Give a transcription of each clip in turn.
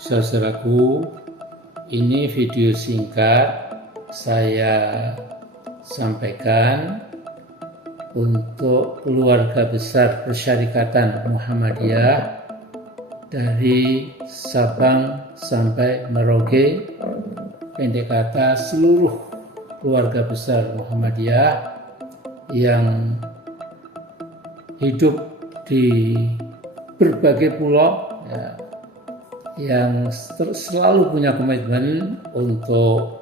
Saudaraku, ini video singkat saya sampaikan untuk keluarga besar Persyarikatan Muhammadiyah dari Sabang sampai Merauke, pendek kata seluruh keluarga besar Muhammadiyah yang hidup di berbagai pulau, yang selalu punya komitmen untuk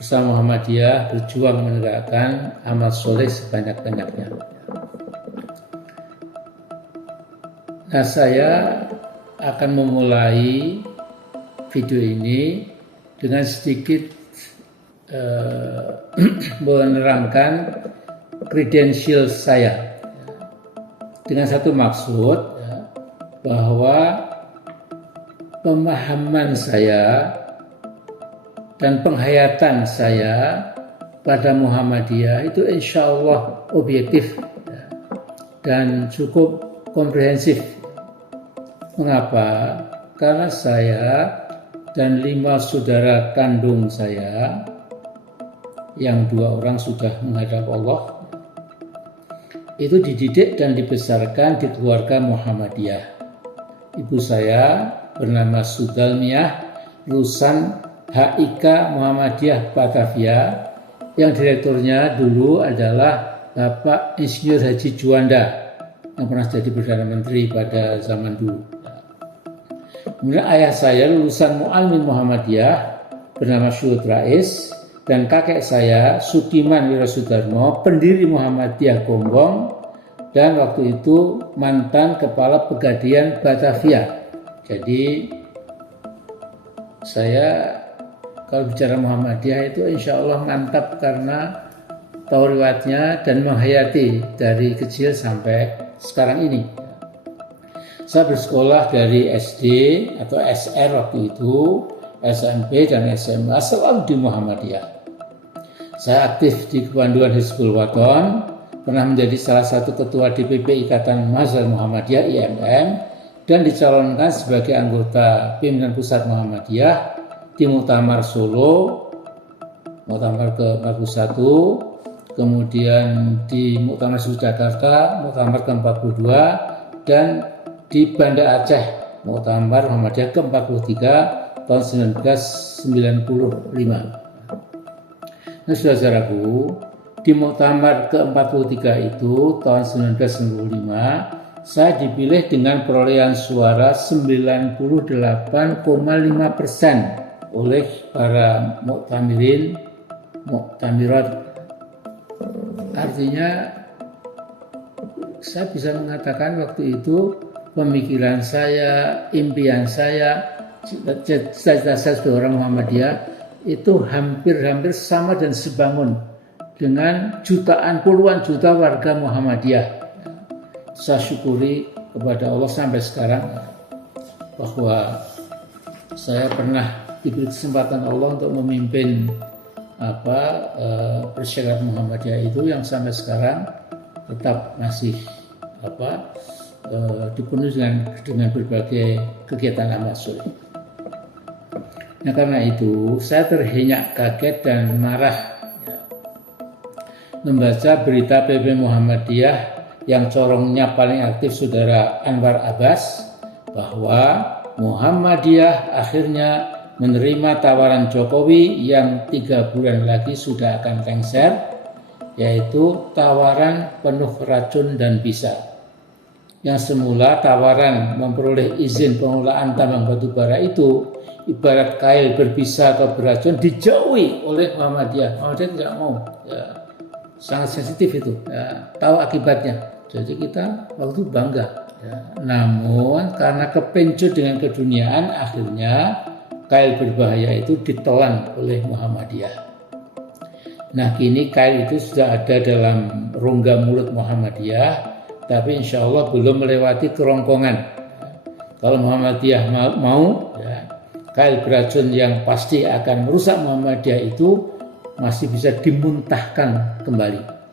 bersama Muhammadiyah berjuang menegakkan amal soleh sebanyak-banyaknya. Nah, saya akan memulai video ini dengan sedikit menerangkan kredensial saya dengan satu maksud, bahwa pemahaman saya dan penghayatan saya pada Muhammadiyah itu insya Allah objektif dan cukup komprehensif. Mengapa? Karena saya dan 5 saudara kandung saya, yang 2 orang sudah menghadap Allah, itu dididik dan dibesarkan di keluarga Muhammadiyah. Ibu saya bernama Sudalmiah, lulusan HIK Muhammadiyah Batavia, yang direkturnya dulu adalah Bapak Insinyur Haji Juanda yang pernah jadi Perdana Menteri pada zaman dulu. Kemudian ayah saya lulusan Mu'almin Muhammadiyah bernama Syuhud Rais, dan kakek saya Sukiman Wirasudarmo, pendiri Muhammadiyah Gombong, dan waktu itu mantan Kepala Pegadian Batavia. Jadi saya kalau bicara Muhammadiyah itu insya Allah mantap karena tahu riwayatnya dan menghayati dari kecil sampai sekarang ini. Saya bersekolah dari SD atau SR waktu itu, SMP dan SMA selalu di Muhammadiyah. Saya aktif di Kepanduan Hizbul Wathon, pernah menjadi salah satu ketua DPP Ikatan Mahasiswa Muhammadiyah IMM, dan dicalonkan sebagai anggota pimpinan pusat Muhammadiyah di Muktamar Solo, Muktamar ke-41, kemudian di Muktamar Jakarta, Muktamar ke-42, dan di Banda Aceh, Muktamar Muhammadiyah ke-43 tahun 1995. Nah, saudaraku, di Muktamar ke-43 itu tahun 1995 saya dipilih dengan perolehan suara 98,5% oleh para muktamirin, muktamirat. Artinya saya bisa mengatakan waktu itu pemikiran saya, impian saya, cita-cita saya sebagai orang Muhammadiyah itu hampir sama dan sebangun dengan jutaan, puluhan juta warga Muhammadiyah. Saya syukuri kepada Allah sampai sekarang bahwa saya pernah diberi kesempatan Allah untuk memimpin Persyarikatan Muhammadiyah itu yang sampai sekarang tetap masih dipenuhi dengan berbagai kegiatan amal soleh. Nah, karena itu saya terhenyak kaget dan marah membaca berita PP Muhammadiyah yang corongnya paling aktif saudara Anwar Abbas, bahwa Muhammadiyah akhirnya menerima tawaran Jokowi yang 3 bulan lagi sudah akan lengser, yaitu tawaran penuh racun dan bisa. Yang semula tawaran memperoleh izin pengelolaan tambang batubara itu ibarat kail berbisa atau beracun dijauhi oleh Muhammadiyah. Muhammadiyah tidak mau, sangat sensitif itu, tahu akibatnya. Jadi kita waktu bangga, namun karena kepencut dengan keduniaan, akhirnya kail berbahaya itu ditelan oleh Muhammadiyah. Nah, kini kail itu sudah ada dalam rongga mulut Muhammadiyah, tapi insya Allah belum melewati kerongkongan. Kalau Muhammadiyah mau, kail beracun yang pasti akan merusak Muhammadiyah itu masih bisa dimuntahkan kembali.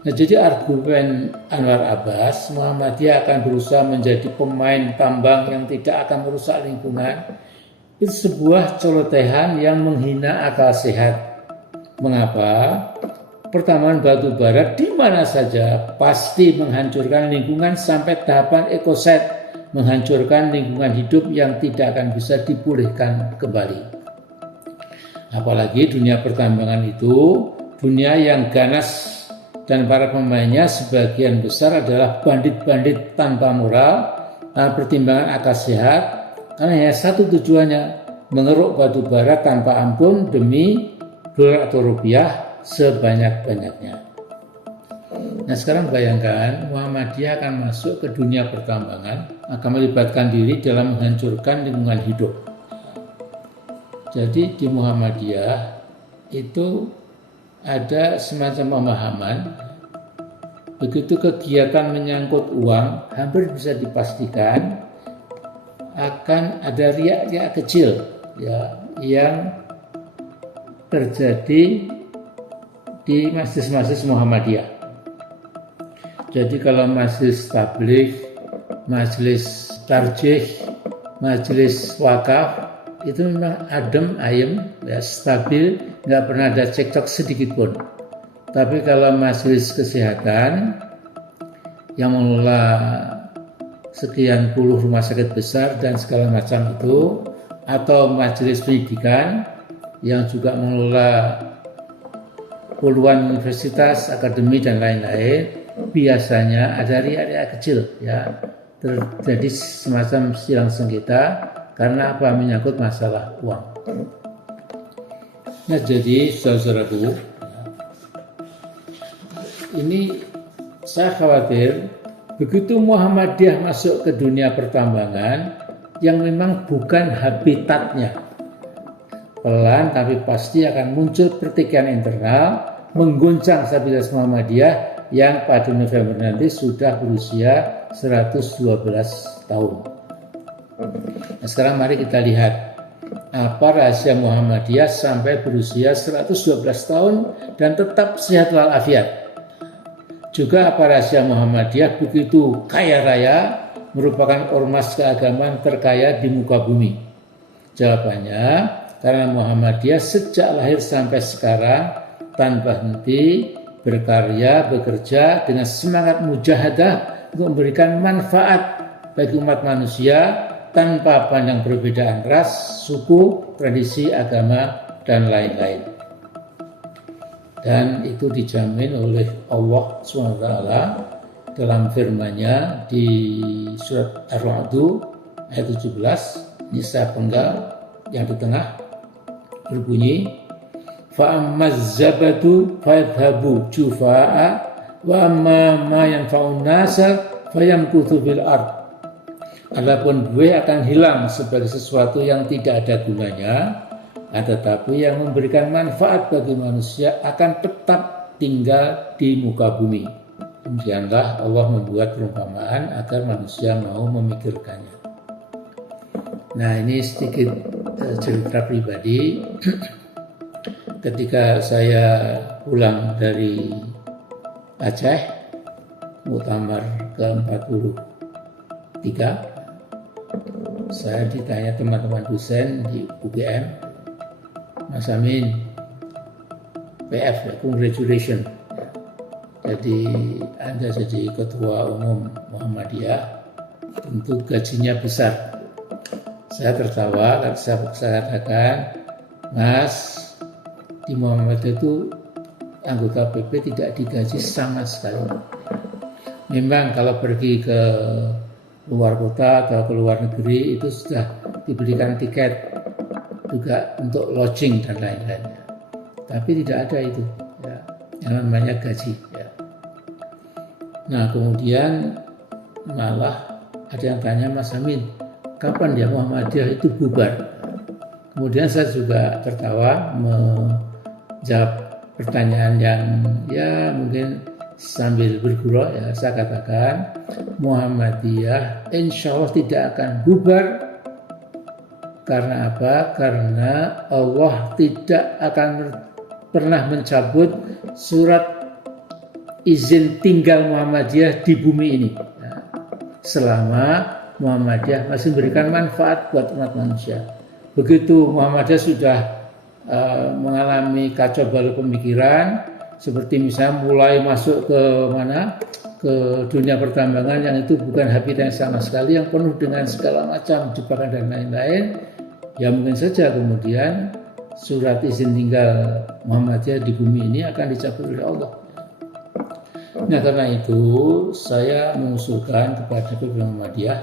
Nah, jadi argumen Anwar Abbas, Muhammadiyah akan berusaha menjadi pemain tambang yang tidak akan merusak lingkungan, itu sebuah celotehan yang menghina akal sehat. Mengapa? Pertambangan batu bara di mana saja pasti menghancurkan lingkungan sampai tahapan ekoset, menghancurkan lingkungan hidup yang tidak akan bisa dipulihkan kembali. Apalagi dunia pertambangan itu dunia yang ganas dan para pemainnya sebagian besar adalah bandit-bandit tanpa moral dan pertimbangan akal sehat, karena hanya satu tujuannya, mengeruk batu bara tanpa ampun demi dolar atau rupiah sebanyak-banyaknya. Nah, sekarang bayangkan Muhammadiyah akan masuk ke dunia pertambangan, akan melibatkan diri dalam menghancurkan lingkungan hidup. Jadi di Muhammadiyah itu ada semacam pemahaman, begitu kegiatan menyangkut uang, hampir bisa dipastikan akan ada riak-riak kecil ya, yang terjadi di majelis-majelis Muhammadiyah. Jadi kalau majelis tabligh, majelis tarjih, majelis wakaf, itu memang adem, ayem, ya, stabil, nggak pernah ada cekcok sedikit pun. Tapi kalau majelis kesehatan yang mengelola sekian puluh rumah sakit besar dan segala macam itu, atau majelis pendidikan yang juga mengelola puluhan universitas, akademi dan lain-lain, biasanya ada riak-riak kecil, ya, terjadi semacam silang sengketa. Karena apa? Menyangkut masalah uang. Nah, jadi saudaraku, ini saya khawatir begitu Muhammadiyah masuk ke dunia pertambangan yang memang bukan habitatnya, pelan tapi pasti akan muncul pertikaian internal, mengguncang stabilitas Muhammadiyah yang pada November nanti sudah berusia 112 tahun. Nah, sekarang mari kita lihat apa rahasia Muhammadiyah sampai berusia 112 tahun dan tetap sehat walafiat. Juga apa rahasia Muhammadiyah begitu kaya raya, merupakan ormas keagamaan terkaya di muka bumi. Jawabannya, karena Muhammadiyah sejak lahir sampai sekarang tanpa henti berkarya, bekerja dengan semangat mujahadah untuk memberikan manfaat bagi umat manusia tanpa pandang perbedaan ras, suku, tradisi, agama, dan lain-lain. Dan itu dijamin oleh Allah SWT dalam firman-Nya di surat Ar-Ra'd ayat 17, Nisa penggal yang di tengah berbunyi, fa'ammaz zabadu fayadhabu jufa'a wa amma ma yanfa'un nasa fayamkuthu bil ard. Adapun buih akan hilang sebagai sesuatu yang tidak ada gunanya, tetapi yang memberikan manfaat bagi manusia akan tetap tinggal di muka bumi. Demikianlah Allah membuat perumpamaan agar manusia mau memikirkannya. Nah, ini sedikit cerita pribadi. Ketika saya pulang dari Aceh, muktamar ke-43, saya ditanya teman-teman dosen di UGM, Mas Amin, PF, ya, congratulations. Jadi Anda jadi ketua umum Muhammadiyah, tentu gajinya besar. Saya tertawa, saya katakan, Mas, di Muhammadiyah itu anggota PP tidak digaji sama sekali. Memang kalau pergi ke luar kota atau ke luar negeri itu sudah diberikan tiket juga untuk lodging dan lain-lainnya, tapi tidak ada itu, ya, yang namanya gaji, ya. Nah, kemudian malah ada yang tanya, Mas Amin, kapan ya Muhammadiyah itu bubar? Kemudian saya juga tertawa menjawab pertanyaan yang ya mungkin sambil bergurau, ya, saya katakan Muhammadiyah insya Allah tidak akan bubar. Karena apa? Karena Allah tidak akan pernah mencabut surat izin tinggal Muhammadiyah di bumi ini. Nah, selama Muhammadiyah masih memberikan manfaat buat umat manusia. Begitu Muhammadiyah sudah mengalami kacau balau pemikiran, seperti misalnya mulai masuk ke dunia pertambangan yang itu bukan habitat yang sama sekali, yang penuh dengan segala macam jebakan dan lain-lain, ya mungkin saja kemudian surat izin tinggal Muhammadiyah di bumi ini akan dicabut oleh Allah. Nah, karena itu saya mengusulkan kepada PP Muhammadiyah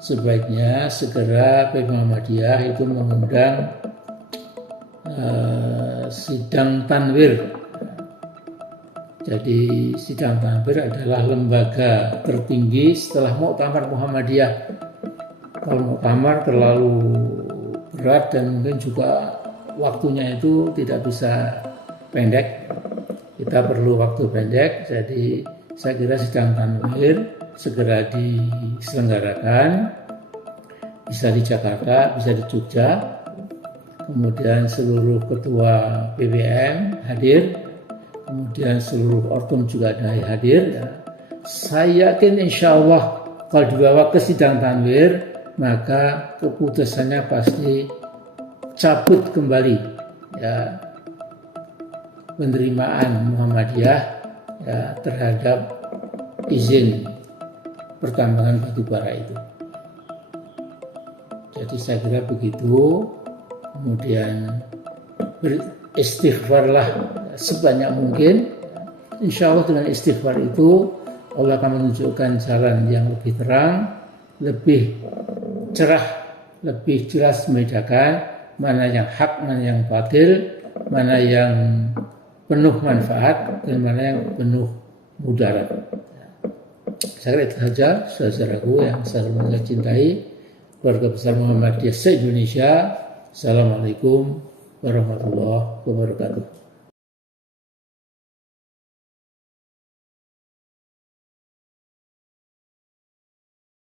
sebaiknya segera PP Muhammadiyah itu mengundang sidang tanwir. Jadi sidang tanwir adalah lembaga tertinggi setelah Muktamar Muhammadiyah. Kalau Muktamar terlalu berat dan mungkin juga waktunya itu tidak bisa pendek, kita perlu waktu pendek. Jadi saya kira sidang tanwir segera diselenggarakan, bisa di Jakarta, bisa di Jogja. Kemudian seluruh ketua PBM hadir, kemudian seluruh ortum juga ada hadir. Saya yakin insya Allah kalau dibawa ke sidang tanwir, maka keputusannya pasti cabut kembali ya, penerimaan Muhammadiyah ya, terhadap izin pertambangan batubara itu. Jadi saya kira begitu. Kemudian beristighfarlah sebanyak mungkin. Insya Allah dengan istighfar itu Allah akan menunjukkan jalan yang lebih terang, lebih cerah, lebih jelas membedakan mana yang hak, mana yang batil, mana yang penuh manfaat dan mana yang penuh mudarat. Saya kira itu saja saudaraku yang saya cintai, keluarga besar Muhammadiyah se-Indonesia. Assalamualaikum warahmatullahi wabarakatuh.